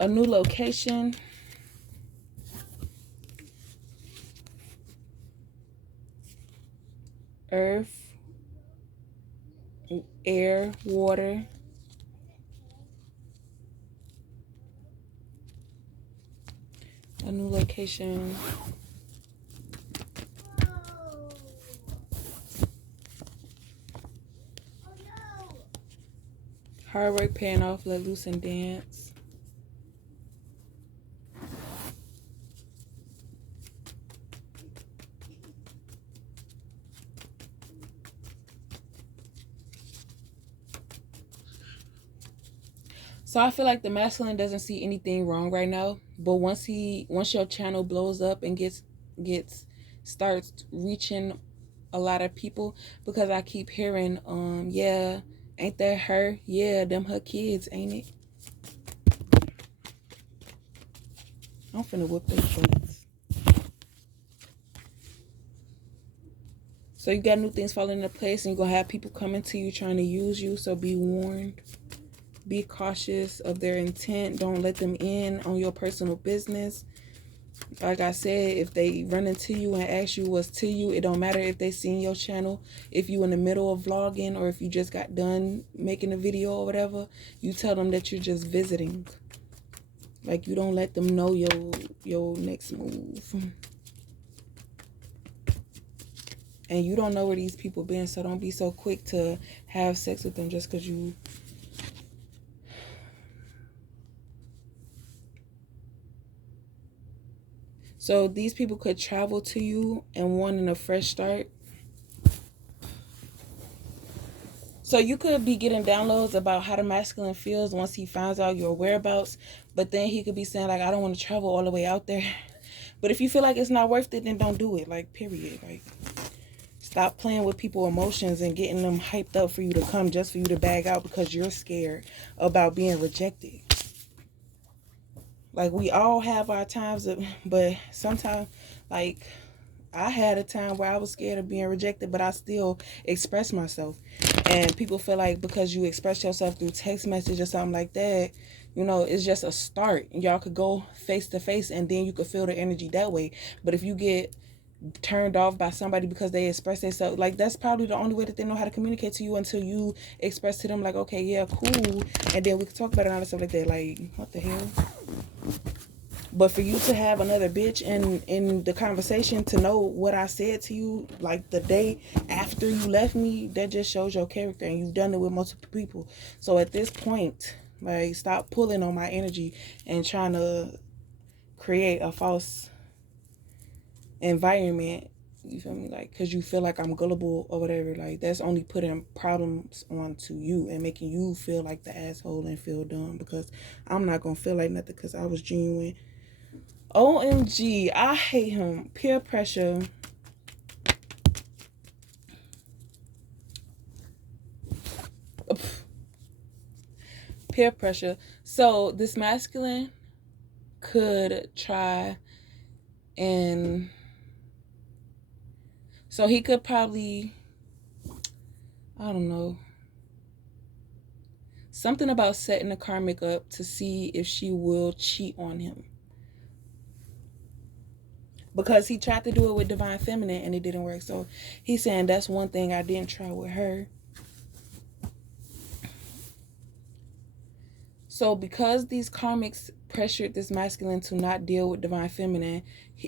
A new location. Earth, air, water. A new location. Hard work paying off, let loose and dance. So I feel like the masculine doesn't see anything wrong right now, but once your channel blows up and starts reaching a lot of people, because I keep hearing, yeah, ain't that her? Yeah, them her kids, ain't it? I'm finna whip them bullets. So you got new things falling into place, and you're gonna have people coming to you trying to use you. So be warned. Be cautious of their intent. Don't let them in on your personal business. Like I said, if they run into you and ask you what's to you, it don't matter if they seen your channel. If you in the middle of vlogging or if you just got done making a video or whatever, you tell them that you're just visiting. Like, you don't let them know your next move. And you don't know where these people been, so don't be so quick to have sex with them just because you... So these people could travel to you and wanting a fresh start. So you could be getting downloads about how the masculine feels once he finds out your whereabouts. But then he could be saying, like, I don't want to travel all the way out there. But if you feel like it's not worth it, then don't do it. Like, period. Like, stop playing with people's emotions and getting them hyped up for you to come just for you to bag out because you're scared about being rejected. Like, we all have our times, but sometimes, like, I had a time where I was scared of being rejected, but I still expressed myself. And people feel like because you express yourself through text message or something like that, you know, it's just a start. Y'all could go face to face and then you could feel the energy that way. But if you get turned off by somebody because they express themselves, like, that's probably the only way that they know how to communicate to you, until you express to them, like, okay, yeah, cool, and then we can talk about it and all that stuff like that. Like, what the hell? But for you to have another bitch in the conversation to know what I said to you, like, the day after you left me, that just shows your character, and you've done it with multiple people. So at this point, like, stop pulling on my energy and trying to create a false environment, you feel me? Like, because you feel like I'm gullible or whatever. Like, that's only putting problems onto you and making you feel like the asshole and feel dumb, because I'm not gonna feel like nothing because I was genuine. OMG, I hate him. Peer pressure. Peer pressure. So this masculine could try and... So he could probably... I don't know. Something about setting a karmic up to see if she will cheat on him. Because he tried to do it with Divine Feminine and it didn't work. So he's saying that's one thing I didn't try with her. So because these karmics pressured this masculine to not deal with Divine Feminine,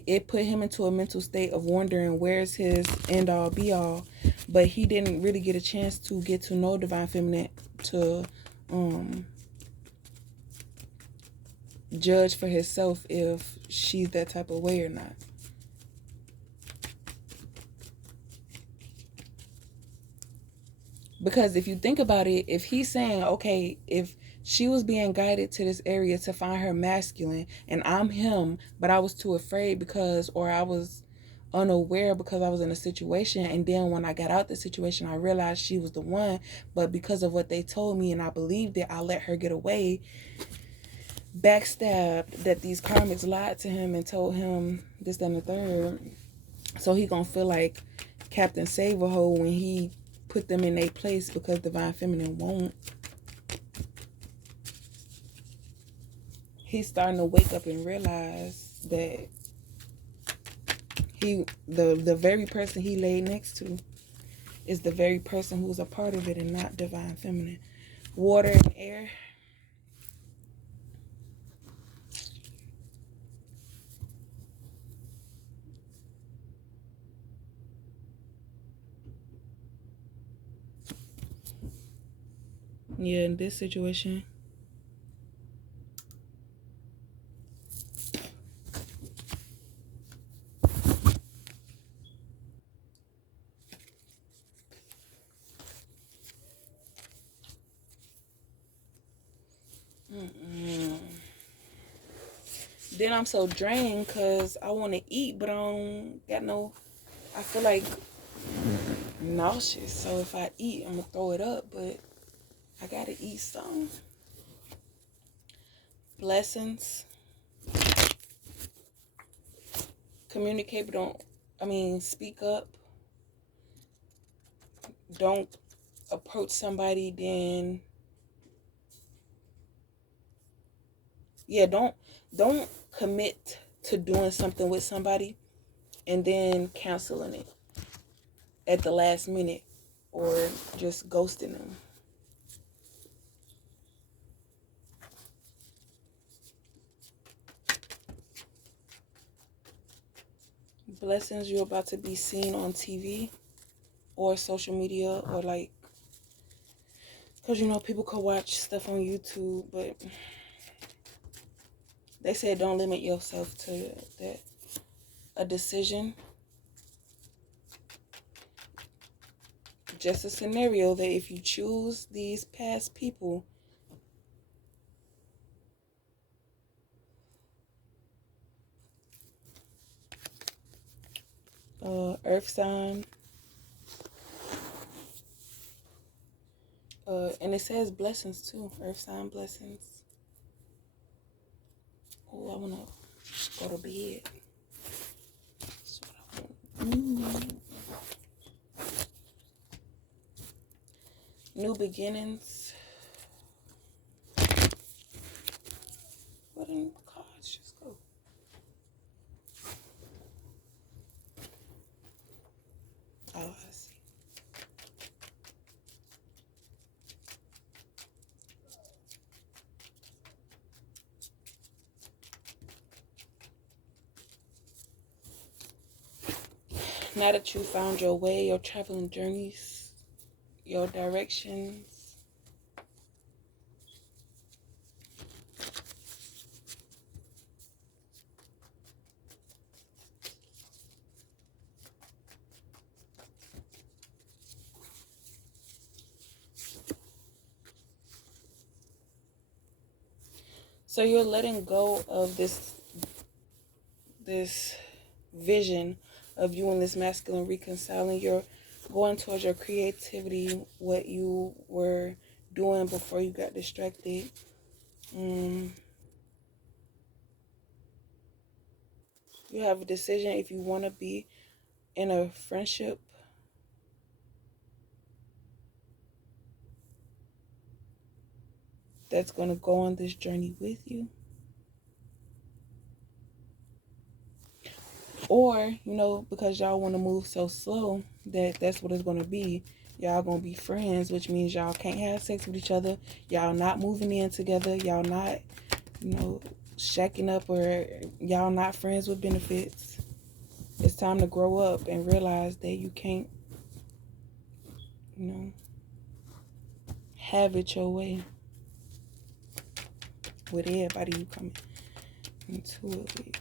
it put him into a mental state of wondering where's his end all be all. But he didn't really get a chance to get to know Divine Feminine to judge for himself if she's that type of way or not. Because if you think about it, if he's saying, okay, if she was being guided to this area to find her masculine and I'm him, but I was too afraid because, or I was unaware because I was in a situation, and then when I got out the situation, I realized she was the one, but because of what they told me and I believed it, I let her get away, backstabbed, that these karmics lied to him and told him this, that, and the third. So he gonna feel like Captain Save-A-Ho when he put them in their place, because Divine Feminine won't. he's starting to wake up and realize that the very person he laid next to is the very person who's a part of it and not divine feminine. Water and air. Yeah, in this situation. Then I'm so drained because I want to eat, but I don't got no. I feel like nauseous. So if I eat, I'm gonna throw it up. But I gotta eat some. Blessings. Communicate, but don't. I mean, speak up. Don't approach somebody. Then, yeah, don't commit to doing something with somebody and then canceling it at the last minute or just ghosting them. Blessings, you're about to be seen on TV or social media or like, because you know people could watch stuff on YouTube, but they said don't limit yourself to that. A decision, just a scenario that if you choose these past people, earth sign, and it says blessings too, earth sign blessings. Oh, I wanna go to bed. That's what I want. New beginnings. What in the cards? Just go. Oh, I see. Now that you found your way, your traveling journeys, your directions, so you're letting go of this vision of you and this masculine reconciling. You're going towards your creativity, what you were doing before you got distracted. You have a decision if you want to be in a friendship that's going to go on this journey with you. Or, you know, because y'all want to move so slow that's what it's going to be. Y'all going to be friends, which means y'all can't have sex with each other. Y'all not moving in together. Y'all not, you know, shacking up, or y'all not friends with benefits. It's time to grow up and realize that you can't, you know, have it your way with everybody you come into it with.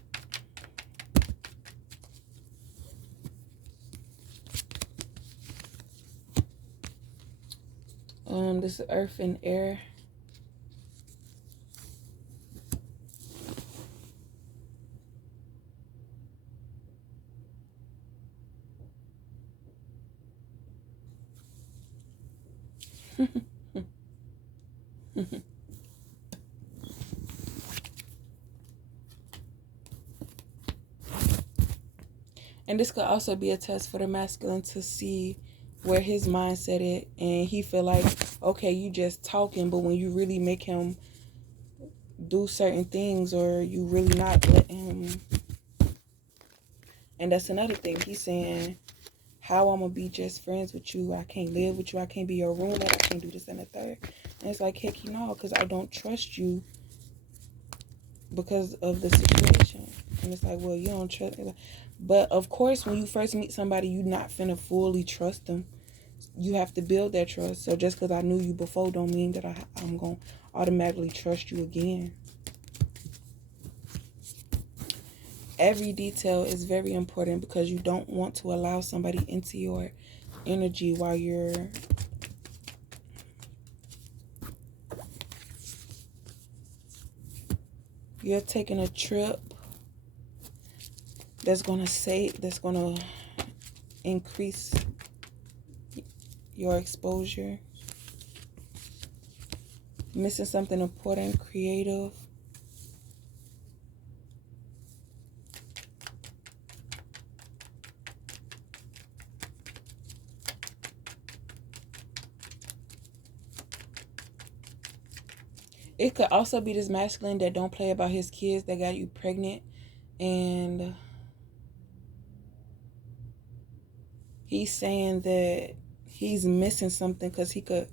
This is earth and air. And this could also be a test for the masculine to see where his mindset is, and he feel like, okay, you just talking, but when you really make him do certain things, or you really not letting him. And that's another thing. He's saying, how I'm gonna be just friends with you? I can't live with you. I can't be your roommate. I can't do this and the third. And it's like, heck, because I don't trust you because of the situation. And it's like, well, you don't trust me. But of course, when you first meet somebody, you're not finna fully trust them. You have to build that trust. So just because I knew you before don't mean that I'm gonna automatically trust you again. Every detail is very important because you don't want to allow somebody into your energy while you're taking a trip that's gonna increase your exposure. Missing something important, creative. It could also be this masculine that don't play about his kids that got you pregnant, and he's saying that he's missing something because he could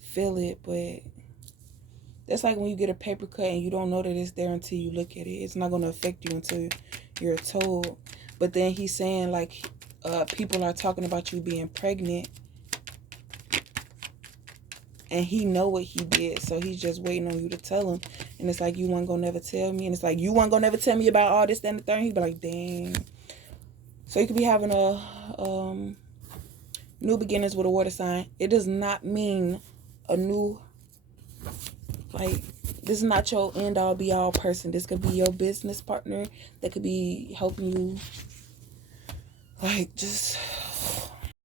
feel it, but that's like when you get a paper cut and you don't know that it's there until you look at it. It's not going to affect you until you're told. But then he's saying like people are talking about you being pregnant, and he know what he did, so he's just waiting on you to tell him. And it's like, you weren't gonna never tell me. And it's like, you weren't gonna never tell me about all this, that, and the third. He'd be like, dang. So you could be having a new beginnings with a water sign. It does not mean a new, like, this is not your end all be all person. This could be your business partner that could be helping you, like, just